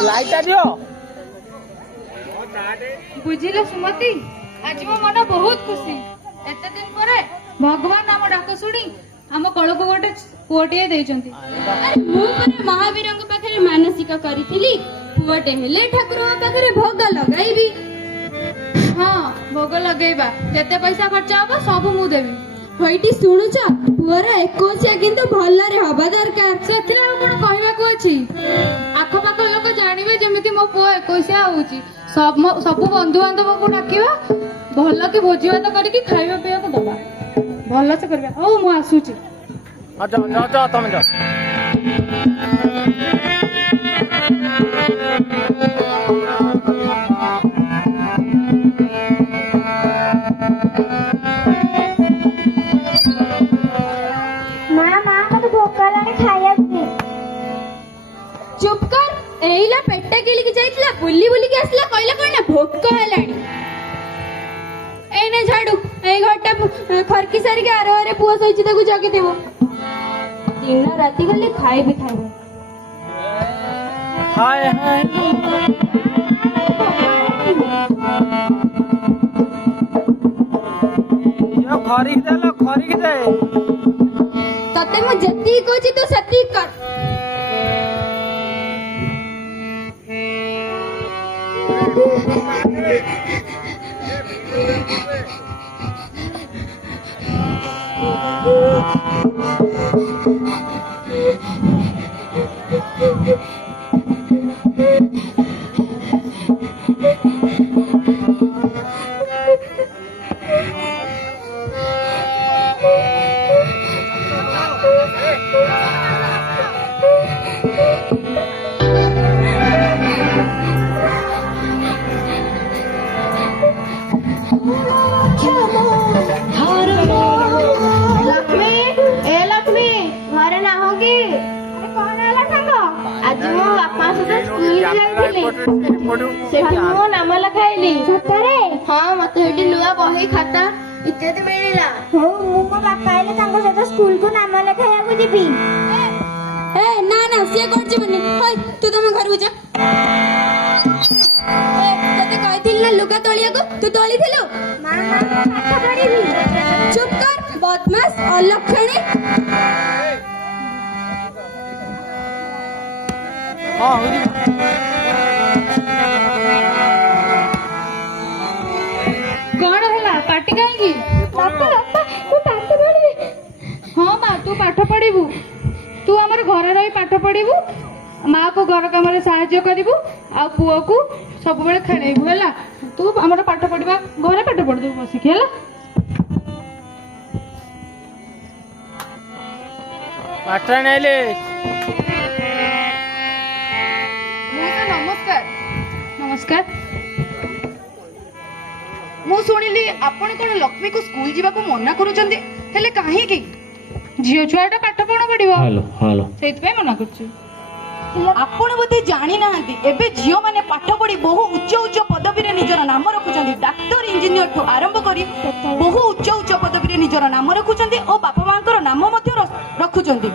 लाइटा दियो बुझिले सुमति आज मो मन बहुत खुशी एते दिन परे भगवान आम डाक शुणी आम कल को गोटे पुओटे देइचंती। अरे मु परे महावीरंग पाखरे मानसिक करिथिली पुओटे हेले ठाकुर पाखरे भोग लगाइबी। हाँ भोग लगेबा केते पैसा खर्च हबो सब मु देबी। होइटी सुनुच पुअर 21 किंतु भलरे हबा दरकार। सेथिला कोन कहबाको अछि आखो पाख लोक जानिबे जेमिति मो पुओ 21 होउची सब बंधु बांधव को डाकिबा भल के भोजी भात करके खाइबा पिया को दबा भल से करबा। ओ मु आसुची अच्छा जा जा तुम जा चुप कर एइला पेटा गिलिकी जाइतला बुली बुली के आसला कहला कोन ना भोक हलाणी। एने झाड़ू ए घरटा खरकी सारी के आरो आरे पुआ सहित ताकू जगे देबो दिन राती गले खाए भी खाइबो। हाय हाय यो खरी दे तते मु जत्ती कोची तो सती कर। नाम लिखाइली हाँ मत लुआ बही खाता इत्यादि मिलला। हो मु मो बापा आइले तांको सहित स्कूल को नाम लिखाइବାକୁ ଯିବି। ए ना ना से करछ बने होय तू तम घर जा। ए तते कहिथिल ना लुगा तोलिया को तू तोली थिलु मामा पाठ पढिबी। चुप कर बदमाश अलक्षणी। हां होई कौन है पार्टी कहीं बापा बापा मु पाठ पढिबी। हाँ माँ तू पाठ पढ़ू तू आमर घर रही पाठ पढ़ू माँ को घर कम साहाय्य करू आ पुओ को सब बेले खेलू है तू आमर पाठ पढ़ा घरे पाठ पढ़ दू बसिकी है। पाठ नाइले नमस्कार नमस्कार मु सुनिली आपण कोन लक्ष्मी को स्कूल जीवा को मना करूचंदी हेले काहे की झील छुआटा पाठ कौन पढ़ो हेलो हेलो से मना कर आपण बोधे जानी नाहंती एबे झियो माने पाठ पढ़ी बहु उच्च उच्च पदवी रे निजर नाम रखुचंदी। डाक्टर इंजीनियर ठु आरंभ करी बहु उच्च उच्च पदवी रे निजर नाम रखुचंदी और बापा मांकर नाम मध्य रखुचंदी।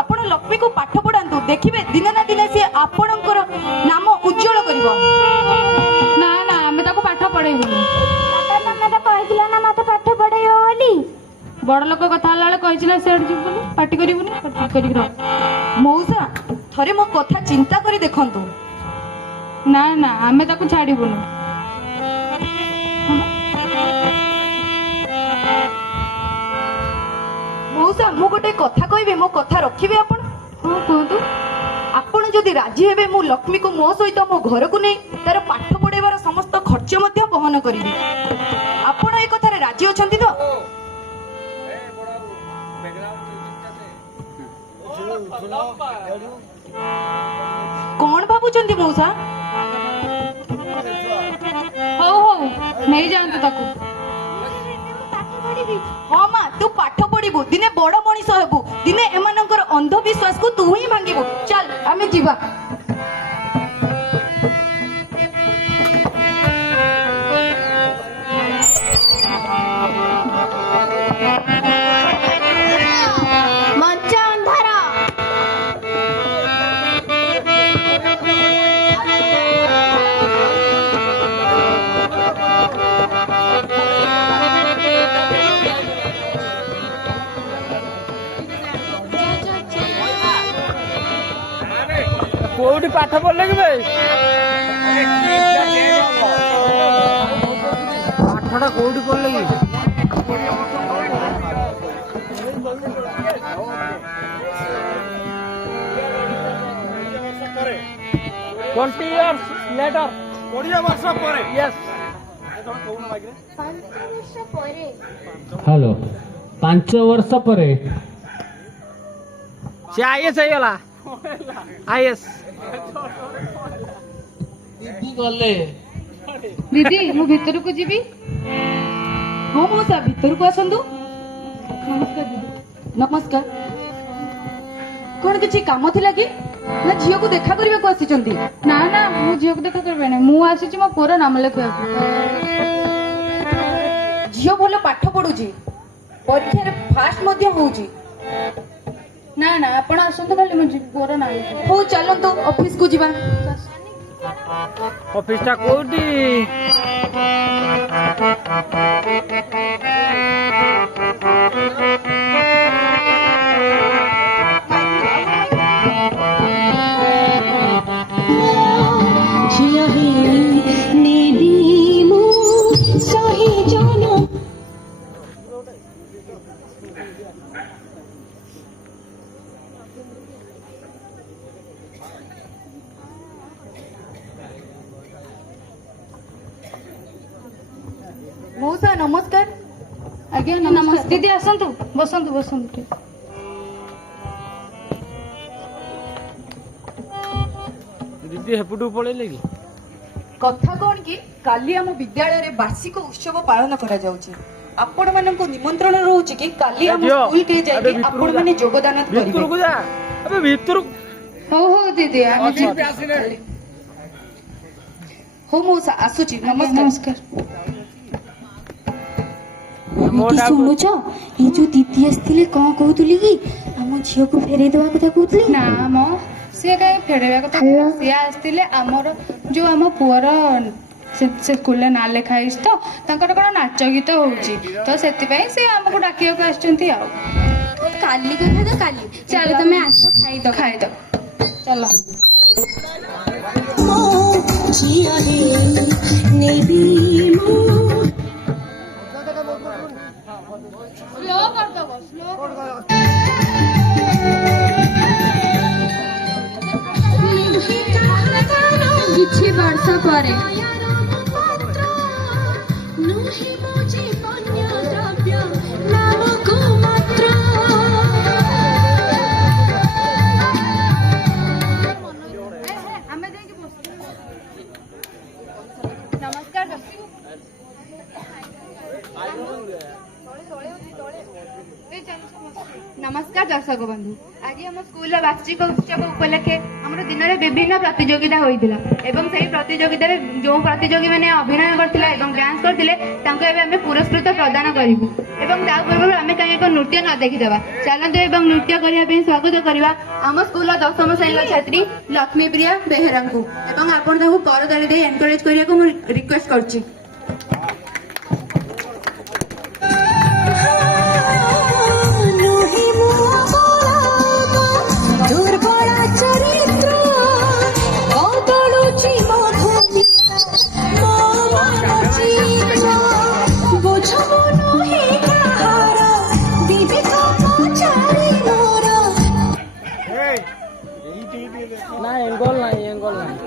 आपण लक्ष्मी को पाठ पढ़ांतु देखिबे दिन ना दिन से आपणकर नाम उज्जवल करिवो। ना ना आमे ताको पाठ पढ़ेबुनी बापा मामा तो कहथिला ना मते पाठ पढाइयो बोली। बड़ लोक कथा हला कहि ना सेड जीव बोली पार्टी करिबुनी पार्टी करिक रह। मौसा थरे मो कथा चिंता करी देखंतु। ना ना आमे ताको छाड़ीबुनी। मौसा मु गोटे कथा कहबे मो कथा रखिबे आपण। हाँ कहतु आपण जदि राजी हेबे मु लक्ष्मी को मो सहित मो घर को नै तार पाठ पढेबार समस्त खर्च मध्य बहन करिबे। आपण ए कथा रे राजी अछंती तो? कौन भाबुचंती मौसा? हो हो नहीं जानतु ताको। हाँ माँ तू पाठ पढ़ू दिने बड़ मनीष हेबू दिने एमानकर अंधविश्वास को तू ही भांगीबू। चल आमे जीवा। मंच अंधार କୋଉଠି ପାଠ ପଢିଲେ କି ବେ ପାଠଟା କୋଉଠି ପଢିଲେ କି 20 years later 20 ବର୍ଷ ପରେ yes ହ୍ୟାଲୋ 5 ବର୍ଷ ପରେ ସେ ଆଇଏସ୍ ହେଇଗଲା ଆଇଏସ୍ ଦିଦି ଗଲେ ଦିଦି ମୁଁ ଭିତରକୁ ଯିବି। ହଁ ମଉସା ଭିତରକୁ ଆସନ୍ତୁ। ନମସ୍କାର। କଣ କିଛି କାମ ଥିଲା କି ନା ଝିଅକୁ ଦେଖା କରିବାକୁ ଆସିଛନ୍ତି? ନା ନା ମୁଁ ଝିଅକୁ ଦେଖା କରିବି ନାହିଁ, ମୁଁ ଆସିଛି ମୋ ପୁଅର ନାମ ଲେଖାଇବାକୁ। ଝିଅ ଭଲ ପାଠ ପଢୁଛି, ପରୀକ୍ଷାରେ ଫାଷ୍ଟ ମଧ୍ୟ ହଉଛି। ନା ନା ଆପଣ ଆସନ୍ତୁ, ଖାଲି ମୋ ପୁଅର ନାମ ଲେଖାଇବି। ହଉ ଚାଲନ୍ତୁ ଅଫିସକୁ ଯିବା। ଅଫିସଟା କୋଉଠି ମଉସା ନମସ୍କାର। ଆଜ୍ଞା ନମସ୍କାର। ଦିଦି ଆସନ୍ତୁ, ବସନ୍ତୁ ବସନ୍ତୁ ଟିକେ। ଦିଦି ହେପଟକୁ ପଳେଇଲେ କି କଥା କଣ କି କାଲି ଆମ ବିଦ୍ୟାଳୟରେ ବାର୍ଷିକ ଉତ୍ସବ ପାଳନ କରାଯାଉଛି। ଆପଣ ମାନଙ୍କୁ ନିମନ୍ତ୍ରଣ ରହୁଛି କି କାଲି ଆମ ଝିଅ, ସ୍କୁଲରେ ଏବେ ଯାଇକି ଭିତରକୁ ଆପଣ ଯା। ମାନେ ଯୋଗଦାନ କରିବେ। ଭିତରକୁ ଯା ଏବେ ଭିତରକୁ ହଉ ହଉ ଦିଦି ଆମେ ଯିବୁ। ହଉ ମଉସା ଆସୁଛି। ନମସ୍କାର ନମସ୍କାର। କି ଶୁଣୁଛ ଏଇ ଯୋଉ ଦିଦି ଆସିଥିଲେ କଣ କହୁଥିଲି କି ଆମ ଝିଅକୁ ଫେରେଇ ଦେବା କଥା କହୁଥିଲେ। ନା ମ ସିଏ କାହିଁ ଫେରେଇବା କଥା କହୁଥିଲେ? ସିଏ ଆସିଥିଲେ ଆମର ଯୋଉ ଆମ ପୁଅର ସେ ସ୍କୁଲରେ ନାଁ ଲେଖା ହେଇଛି ତ, ତାଙ୍କର କଣ ନାଚ ଗୀତ ହଉଛି ତ ସେଥିପାଇଁ ସେ ଆମକୁ ଡାକିବାକୁ ଆସିଛନ୍ତି ଆଉ। କାଲି କଥା ତ କାଲି, ଚାଲ ତମେ ଆସ ଖାଇଦବ। ଖାଇଦବ ଚାଲ। ସ୍ଲୋ କରିଦବ, ସ୍ଲୋ କିଛି ବର୍ଷ ପରେ ଆମେ ଯାଇକି ବସିବୁ। ନମସ୍କାର ନମସ୍କାର ଦର୍ଶକ ବନ୍ଧୁ, ଆଜି ଆମ ସ୍କୁଲର ବାର୍ଷିକ ଉତ୍ସବ ଉପଲକ୍ଷେ ଆମର ଦିନରେ ବିଭିନ୍ନ ପ୍ରତିଯୋଗିତା ହୋଇଥିଲା ଏବଂ ସେହି ପ୍ରତିଯୋଗିତାରେ ଯେଉଁ ପ୍ରତିଯୋଗୀ ମାନେ ଅଭିନୟ କରିଥିଲେ ଏବଂ ଡ୍ୟାନ୍ସ କରିଥିଲେ ତାଙ୍କୁ ଏବେ ଆମେ ପୁରସ୍କୃତ ପ୍ରଦାନ କରିବୁ ଏବଂ ତା ପୂର୍ବରୁ ଆମେ କାହିଁ ଏକ ନୃତ୍ୟ ନ ଦେଖିଦେବା। ଚାଲନ୍ତୁ ଏବଂ ନୃତ୍ୟ କରିବା ପାଇଁ ସ୍ୱାଗତ କରିବା ଆମ ସ୍କୁଲର 10ମ ଶ୍ରେଣୀର ଛାତ୍ରୀ ଲକ୍ଷ୍ମୀପ୍ରିୟା ବେହେରାଙ୍କୁ ଏବଂ ଆପଣ ତାଙ୍କୁ କରତାଳି ଦେଇ ଏନକରେଜ କରିବାକୁ ମୁଁ ରିକ୍ୱେଷ୍ଟ କରୁଛି। ନା ଏଙ୍ଗଲ ନାହିଁ, ଏଙ୍ଗଲ ନାହିଁ,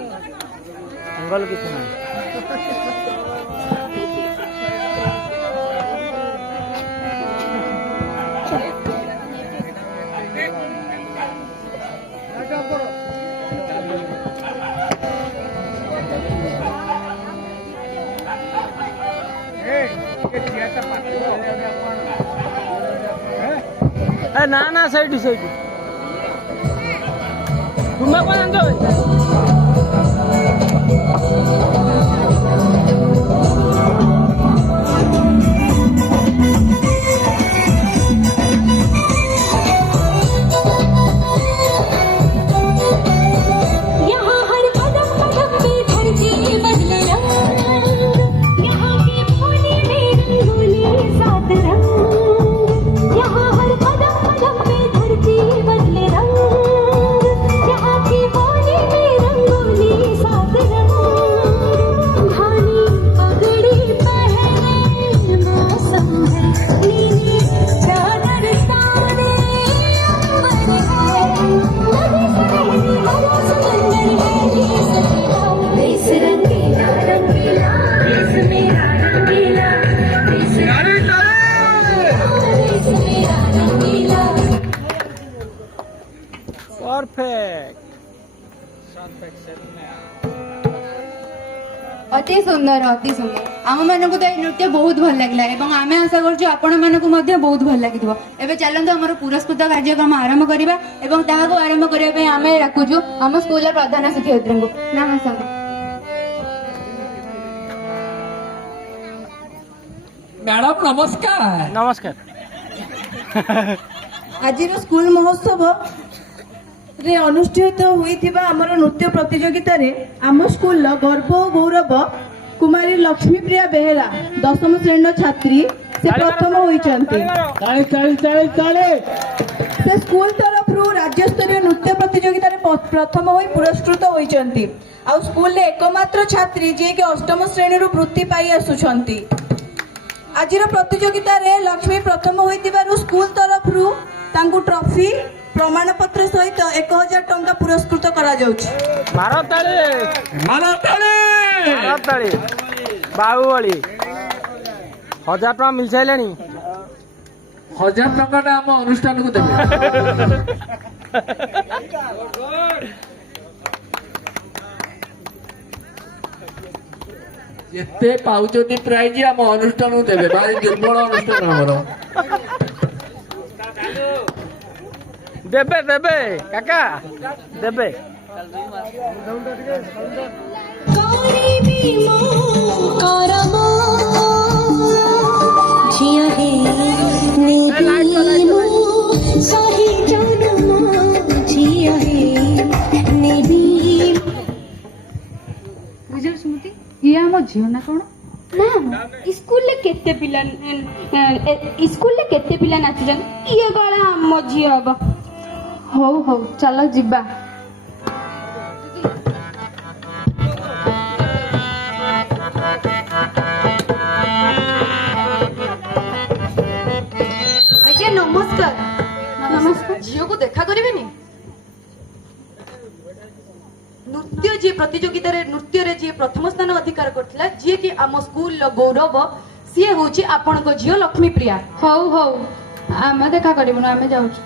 ଏଙ୍ଗଲ କିଛି ନାହିଁ। ନା ନା ସେଇଠି ସେଇଠି ତୁମେ କଣ ଜାଣିଛ? यहाँ की बोली में परफेक्ट अति सुंदर अति सुंदर आम मानक तो नृत्य बहुत भल लगे और आम आशा कर आपण मानक बहुत भल लगे एवं चलते आम पुरस्कृत कार्यक्रम आरंभ करवा आरंभ करने आम डाकुचु आम स्कूल प्रधान शिक्षयित्री को नमस्कार। मैडम नमस्कार। नमस्कार। आज स्कूल महोत्सव रे अनुष्ठित होइथिबा हमर नृत्य प्रतियोगिता रे आम स्कूल गर्व और गौरव कुमारी लक्ष्मी प्रिया बेहेरा 10म श्रेणी छात्री से प्रथम होइचंती। से स्कूल तरफ राज्य स्तरीय नृत्य प्रतियोगिता रे प्रथम होई पुरस्कृत होइचंती। आ स्कूल रे एकमात्र छात्री जे कि 8म श्रेणी रु वृत्ति पाई आसुछंती। आज प्रतियोगिता रे लक्ष्मी प्रथम होइतिबारु स्कूल तरफ तांकु ट्रॉफी प्रमाण पत्र सहित 1000 टंका पुरस्कृत करा जाउछि। बाहुबली 1000 टका मिल साइलानी। 1000 टका आम अनुष्ठान को देबे। जेते पाउचोती प्राइज आम अनुष्ठान को देबे। भारी दुर्बल अनुष्ठान हमरो। देबे देबे काका देबे। स्मृति ये आम झील ना कौन ना स्कूल ले केते पिला नाचुछन ये गला आम झी हबो। हौ हौ चलो जिबा। आज्ञा नमस्कार। नमस्कार। झील को देखा करिवेनी नृत्य जी प्रतियोगिता रे नृत्य रे जी प्रथम स्थान अधिकार करथिला जे कि आम स्कूल लो गौरव सी होची आपण को झील लक्ष्मी प्रिया। हौ हौ आम देखा करिबनु आमे जाउछु।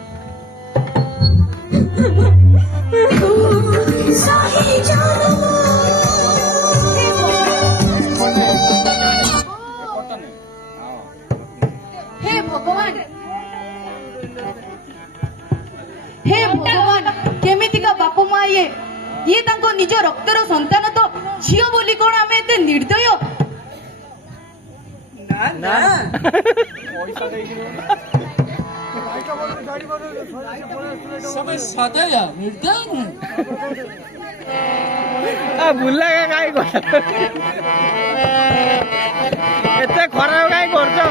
हे भगवान केमितिका बाप मा ये तांको निज रक्तर संतान तो झियो बोली कोन आमे एते निर्दय ना सब सदय निर्दय आ बुल्ला का काई कर एते खराब काई करछो।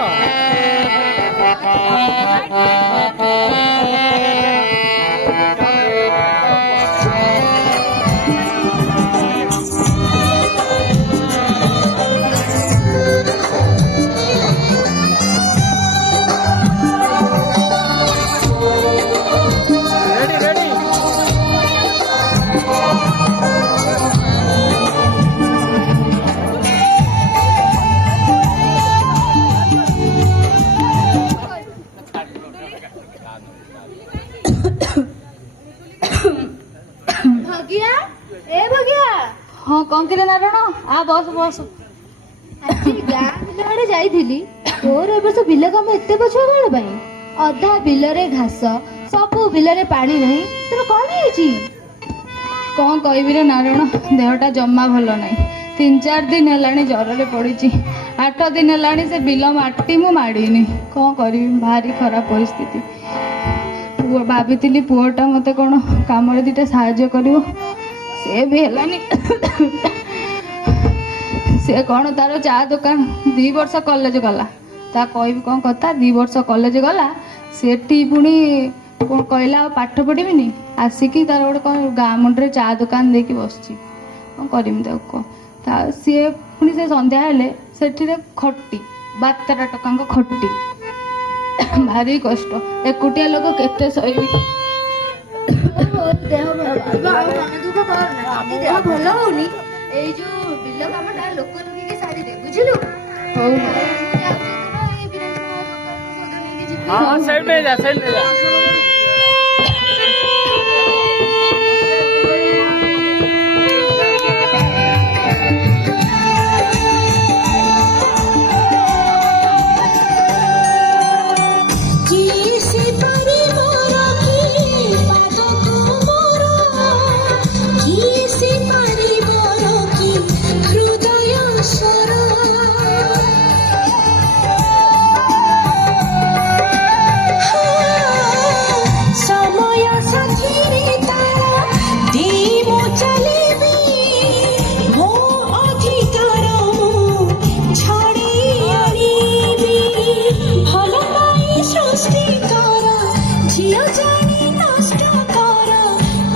हाँ कौन किरे नारायण आ बस बस। आज गाँ बिल आड़े जाइथिली तोर ए वर्ष बिल काम एते पछुआ कौन ପାଇଁ अधा बिलरे घास सबु बिलरे पानी नहीं तोर कौन ହେଇଛି? कौन कहबी रे नारायण देहटा जम्मा भल नहीं 3-4 दिन हेलाणी जर पड़ी 8 दिन हेलाणी से बिल माटी मु माड़ीनी कौन करी भारी खराब परिस्थिति। भाभी पुओटा मते कौन काम दीटा साहाଯ୍य करिवो से भी हेलानी से कौन तार चा दुकान 2 वर्ष कॉलेज गला ता कहबी कौन कथा 2 वर्ष कॉलेज गला सेठी पुणी कौन कहला पाठ पढ़ीबिनी आसिकी तार गोटे कौन गाँ मुंडे चा दुकान देकी बसची कौन करमी कह सी पुणी से संध्या हेले सेठी खटी 12 टका खटी भारी कष्ट एकुटिया लोक केते सही ଭଲ ହଉନି ଏଇ ଯୋଉ ବିଲ କାମଟା ଲୋକ ଲଗେଇକି ସାରି ଦେ ବୁଝିଲୁ। ହଉ हाँ सेठ जा ମଝିରେ ତାର ଦେଇ ମୁଁ ଚାଲିବି ମୋ ଅଧିକାର ମୁଁ ଛାଡ଼ି ଆଣିବି ଭଲ ପାଇ ସୃଷ୍ଟି କର ଝିଅ ଜାଣି ନଷ୍ଟ କର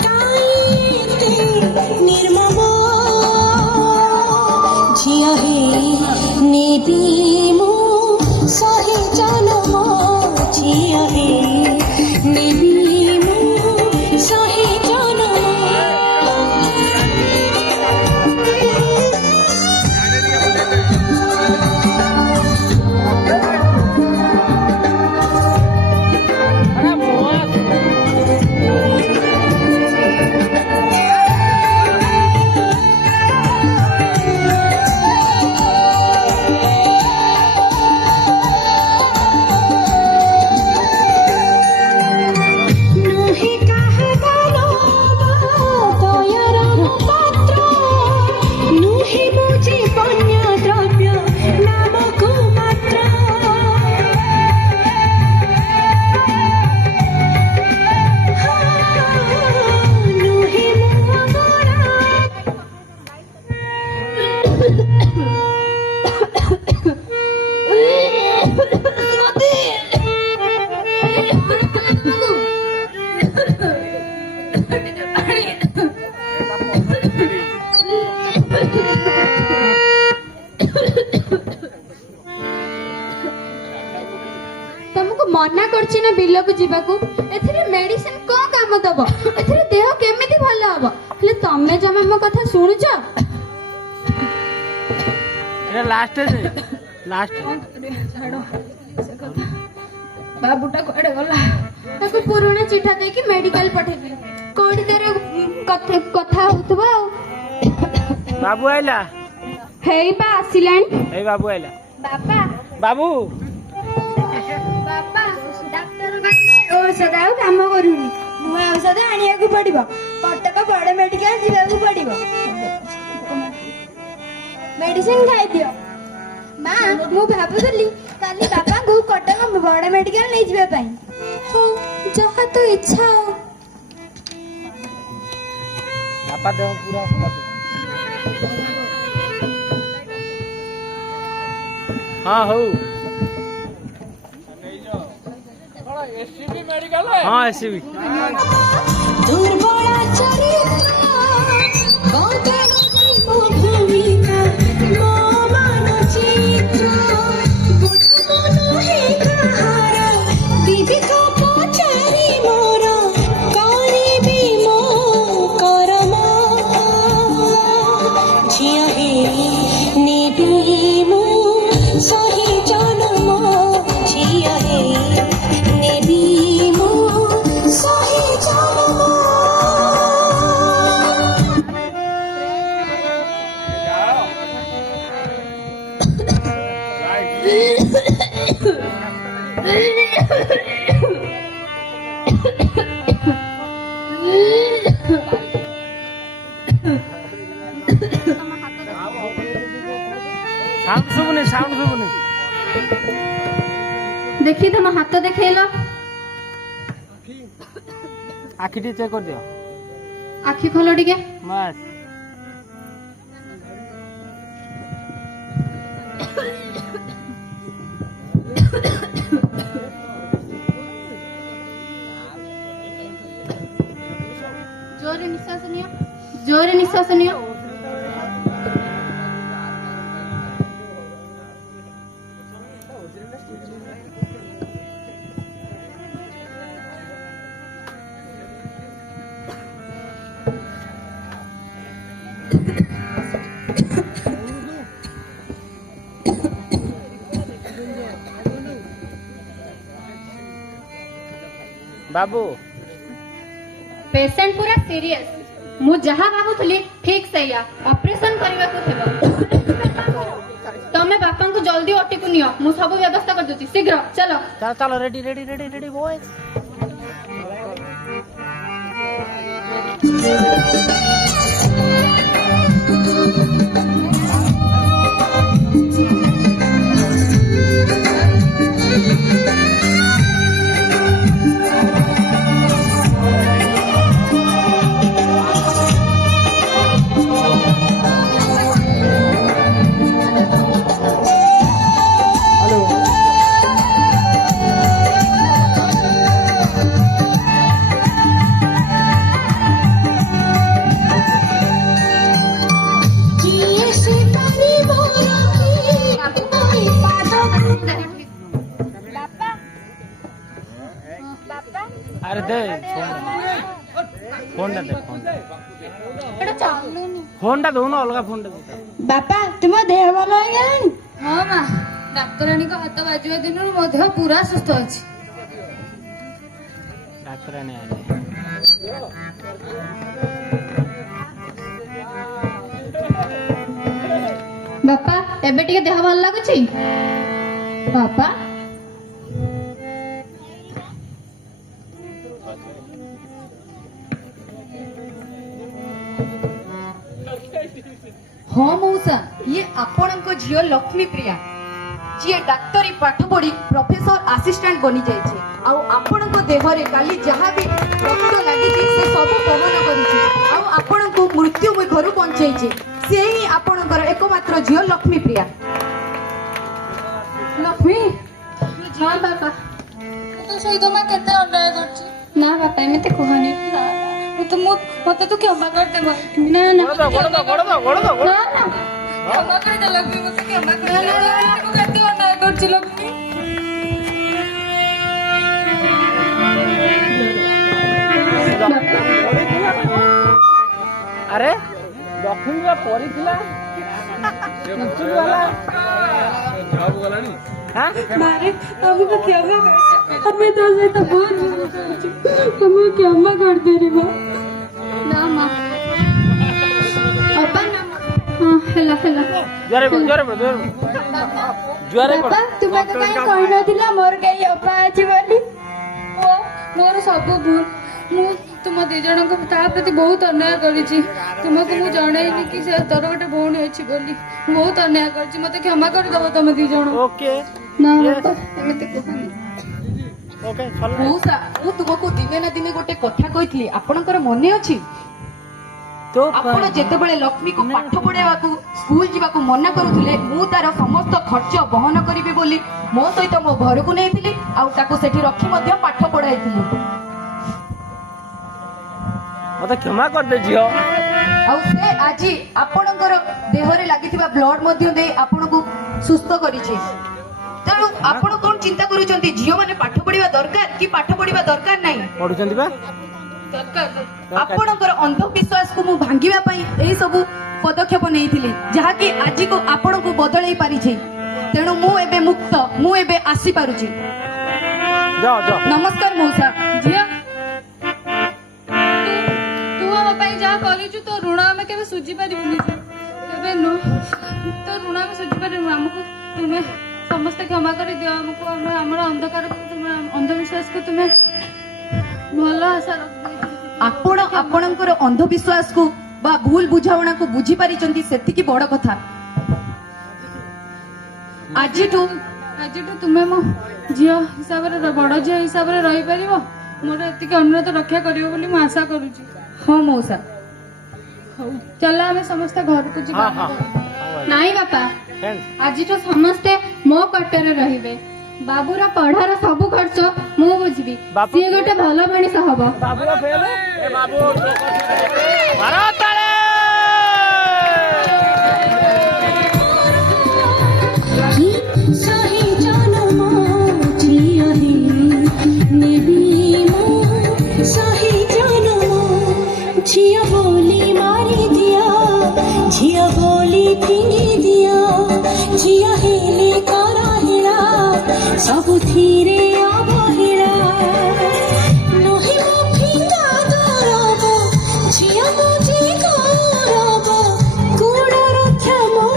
କାଇଁ ଏତେ ନିର୍ମମ ଝିଅ ହେ ନେବି ମୁଁ ଶହେ ଜନମ ଝିଅ ହେ ନେବି ମୁଁ ଶହେ ଜନମ ନୁହେଁ କାହା ଦୟାର ପାତ୍ର ନୁହେଁ ମୁଁ ଜୀବନ୍ୟ ଦ୍ରବ୍ୟ ନାମକୁ ମାତ୍ର ନୁହେଁ ମୁଁ ତମକୁ ମନା କରୁଛି ନା ବିଲକୁ ଯିବାକୁ ଏଥିରେ ମେଡିସିନ କଣ କାମ ଦବ ଏଥିରେ ଦେହ କେମିତି ଭଲ ହବ ହେଲେ ତମେ ଜମା ମୋ କଥା ଶୁଣୁଛ এটা লাস্ট ବାବୁଟା କୁଆଡେ ଗଲା ତାକୁ ପୁରୁଣା ଚିଠା ଦେଇକି ମେଡିକାଲ ପଠେଇଦେଲି କୋଉଠି ତାର କଥା ହଉଥିବ ଆଉ বাবু আইলা ହେଇ ବା ଆସିଲାଣି এই বাবু আইলা ବାପା বাবু ବାପା ଡାକ୍ତର କହିଲେ ଔଷଧ ଆଉ କାମ କରୁନି ନୂଆ ଔଷଧ ଆଣିବାକୁ ପଡିବ କଟକ ବଡ ମେଡିକାଲ ଯିବାକୁ ପଡିବ ମେଡିସିନ ଖାଇଦିଅ ମା ମୁଁ ଭାବୁଥିଲି କାଲି ବାପାଙ୍କୁ କଟକ ବଡ ମେଡିକାଲ ନେଇଯିବା ପାଇଁ ହଉ ଯାହା ତ ଇଚ୍ଛା বাপা দেহ পুরা হ্যাঁ হউ হ্যাঁ এসিবি দুর্বলা চরিত্র গগন ভূমিকা মো মানচিত্র বুঝব নহে কাহার বিবেক পচারি মোর করিবি মো করম ঝিଅ হে নেবি মো শহে জনম ঝিଅ হে নেবি মো শহে জনম ସାଉଣ୍ଡ ଶୁଭୁନି ଦେଖି ତମ ହାତ ଦେଖେଇଲ ଆଖି ଟିକେ ଚେକ୍ କରିଦିଅ ଆଖି ଖୋଲ ଟିକେ ବାସ୍ ଜୋରେ ନିଶ୍ୱାସ ନିଅ ବାବୁ पेशेंट पूरा सीरियस मु जहा भाबुथली ठीक सैया ऑपरेशन करबाकू थेबो तमे बापा को जल्दी ओटी को नियो मु सब व्यवस्था कर दूची शीघ्र चलो चलो चलो ready ready ready ready boys ଫୋନଟା ଦେ ଫୋନଟା ଦଉନ ଅଲଗା ଫୋନଟା ଦେ ବାପା ତୁମ ଦେହ ଭଲ ହେଇଗଲାଣି? ହଁ ମା, ଡାକ୍ତରାଣୀଙ୍କ ହାତ ବାଜିବା ଦିନରୁ ମୋ ଦେହ ପୁରା ସୁସ୍ଥ ଅଛି। ଡାକ୍ତରାଣୀ ବାପା ଏବେ ଟିକେ ଦେହ ଭଲ ଲାଗୁଛି? ବାପା ହଁ ମଉସା, ଇଏ ଆପଣଙ୍କ ଝିଅ ଲକ୍ଷ୍ମୀ ପ୍ରିୟା, ଯିଏ ଡାକ୍ତରୀ ପାଠ ପଢି ପ୍ରଫେସର ଆସିଷ୍ଟାଣ୍ଟ ବନି ଯାଇଛି। ଆଉ ଆପଣଙ୍କ ଦେହରେ କାଲି ଯାହା ବି ରକ୍ତ ଲାଗିଛି ସେ ସବୁ ବହନ କରିଛି ଆଉ ଆପଣଙ୍କୁ ମୃତ୍ୟୁ ମୁଖରୁ ବଞ୍ଚେଇଛି। ସେ ହିଁ ଆପଣଙ୍କର ଏକମାତ୍ର ଝିଅ ଲକ୍ଷ୍ମୀ ପ୍ରିୟା। ଲକ୍ଷ୍ମୀ, ହଁ ବାପା, ତୋ ସହିତ ମା କେତେ ଅନ୍ୟାୟ କରୁଛି। ନା ବାପା ଏମିତି କୁହନି, ମତେ ତୁ କ୍ଷମା କରିଦେ। ନା ନା କ୍ଷମା କରିଦେ ଲକ୍ଷ୍ମୀ, ମତେ କ୍ଷମା କରିଦେ। ମୁଁ କେତେ ଅନ୍ୟାୟ କରୁଛି ଲକ୍ଷ୍ମୀ। ଆରେ ଲକ୍ଷ୍ମୀ ବା ପଡିଥିଲା ମାରେ ଆମକୁ କ୍ଷମା କର, ଆମେ ତୋ ସହିତ ବହୁତ ଭୁଲ କରିଛୁ, ଆମକୁ କ୍ଷମା କରିଦେରିବ। ନା ମା, ଅପା ନା, ହଁ ହେଲା ହେଲା। ବାପା ତୁମେ ତ କାହିଁ କହିନଥିଲ ମୋର କେହି ଅପା ଅଛି ବୋଲି? ମୋର ସବୁ ଭୁଲ, ମୁଁ ତୁମ ଦି ଜଣଙ୍କ ତା ପ୍ରତି ବହୁତ ଅନ୍ୟାୟ କରିଛି। ତୁମକୁ ମୁଁ ଜଣେଇନି କି ସେ ତୋର ଗୋଟେ ଭଉଣୀ ଅଛି ବୋଲି। ମୁଁ ବହୁତ ଅନ୍ୟାୟ କରିଛି, ମତେ କ୍ଷମା କରିଦବ ତମେ ଦି ଜଣ। ଓକେ ନା ବାପା ଏମିତି କୁହନି। ଓକେ ମଉସା, ମୁଁ ତୁମକୁ ଦିନେ ନା ଦିନେ ଗୋଟେ କଥା କହିଥିଲି, ଆପଣଙ୍କର ମନେ ଅଛି? ତ ଆପଣ ଯେତେବେଳେ ଲକ୍ଷ୍ମୀକୁ ପାଠ ପଢେଇବାକୁ ସ୍କୁଲ ଯିବାକୁ ମନା କରୁଥିଲେ, ମୁଁ ତାର ସମସ୍ତ ଖର୍ଚ୍ଚ ବହନ କରିବି ବୋଲି ମୋ ସହିତ ମୋ ଘରକୁ ନେଇଥିଲି ଆଉ ତାକୁ ସେଠି ରଖି ମଧ୍ୟ ପାଠ ପଢାଇଥିଲି। ମତେ କ୍ଷମା କରିଦେ ଝିଅ। ଆଉ ସେ ଆଜି ଆପଣଙ୍କର ଦେହରେ ଲାଗିଥିବା ବ୍ଲଡ ମଧ୍ୟ ଦେଇ ଆପଣଙ୍କୁ ସୁସ୍ଥ କରିଛି। ତେଣୁ ଆପଣ କଣ ଚିନ୍ତା କରୁଛନ୍ତି? ଝିଅ ମାନେ ପାଠ ପଢିବା ଦରକାର କି ପାଠ ପଢିବା ଦରକାର ନାହିଁ? ପଢୁଛନ୍ତି ବା। ଆପଣଙ୍କର ଅନ୍ଧବିଶ୍ୱାସକୁ ମୁଁ ଭାଙ୍ଗିବା ପାଇଁ ଏଇ ସବୁ ପଦକ୍ଷେପ ନେଇଥିଲି, ଯାହାକି ଆଜିକୁ ଆପଣଙ୍କୁ ବଦଳେଇ ପାରିଛି। ତେଣୁ ମୁଁ ଏବେ ମୁକ୍ତ, ମୁଁ ଏବେ ଆସିପାରୁଛି। ନମସ୍କାର ମଉସା। ଝିଅ, ତୁ ଆମ ପାଇଁ ଯାହା କରିଛୁ ତୋ ଋଣ ଆମେ କେବେ ସୁଝି ପାରିବୁନି। କେବେ ନୁହଁ, ତୋ ଋଣ ଆମେ ସୁଝି ପାରିବୁନି। ଆମକୁ ତୁମେ ସମସ୍ତେ କ୍ଷମା କରିଦିଅ। ଆମକୁ ଆମର ଅନ୍ଧକାରକୁ ତୁମେ, ଅନ୍ଧବିଶ୍ୱାସକୁ ତୁମେ ଭଲ ଆଶା ରଖିଦେଇଛ। ଆପଣ ଆପଣଙ୍କର ଅନ୍ଧବିଶ୍ୱାସକୁ ବା ଭୁଲ ବୁଝାମଣାକୁ ବୁଝିପାରିଛନ୍ତି, ସେତିକି ବଡ କଥା। ଆଜିଠୁ ତୁମେ ମୋ ଝିଅ ହିସାବରେ, ବଡ ଝିଅ ହିସାବରେ ରହିପାରିବ। ମୋର ଏତିକି ଅନୁରୋଧ ରକ୍ଷା କରିବ ବୋଲି ମୁଁ ଆଶା କରୁଛି। ହଁ ମଉସା। ହଉ ଚାଲ ଆମେ ସମସ୍ତେ ଘରକୁ ଯିବା। ନାଇଁ ବାପା, ଆଜିଠୁ ସମସ୍ତେ ମୋ କ୍ୱାର୍ଟରରେ ରହିବେ। ବାବୁର ପଢାର ସବୁ ଖର୍ଚ୍ଚ ମୁଁ ବୁଝିବି। ସିଏ ଗୋଟେ ଭଲ ମଣିଷ ହବ। झिया बोली मारी दिया, झिया बोली फिंगी दिया, झिया हेले करा हिड़ा सबुथिरे अबहिड़ा नही मो फिंगा दरब झिया बुझी करब गुड़ रक्षा मो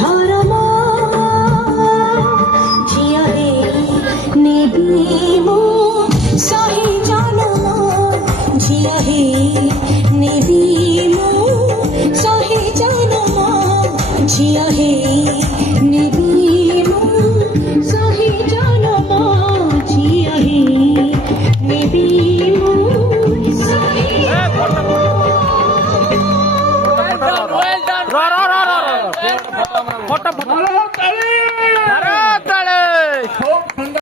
धर्म झिया हे नेबी मो सही जन्म झिया हे नेबी मो सही जन्म झिया हे नेबी मो सही जन्म झिया हे नेबी मो सही फटा